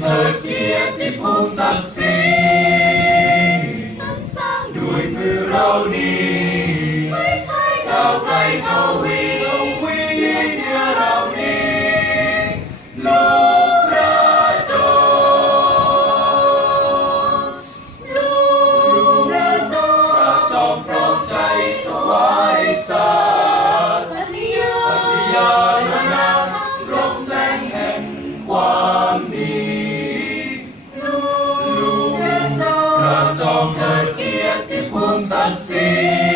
เถิดเกียรติภูมิศักดิ์ศรี see.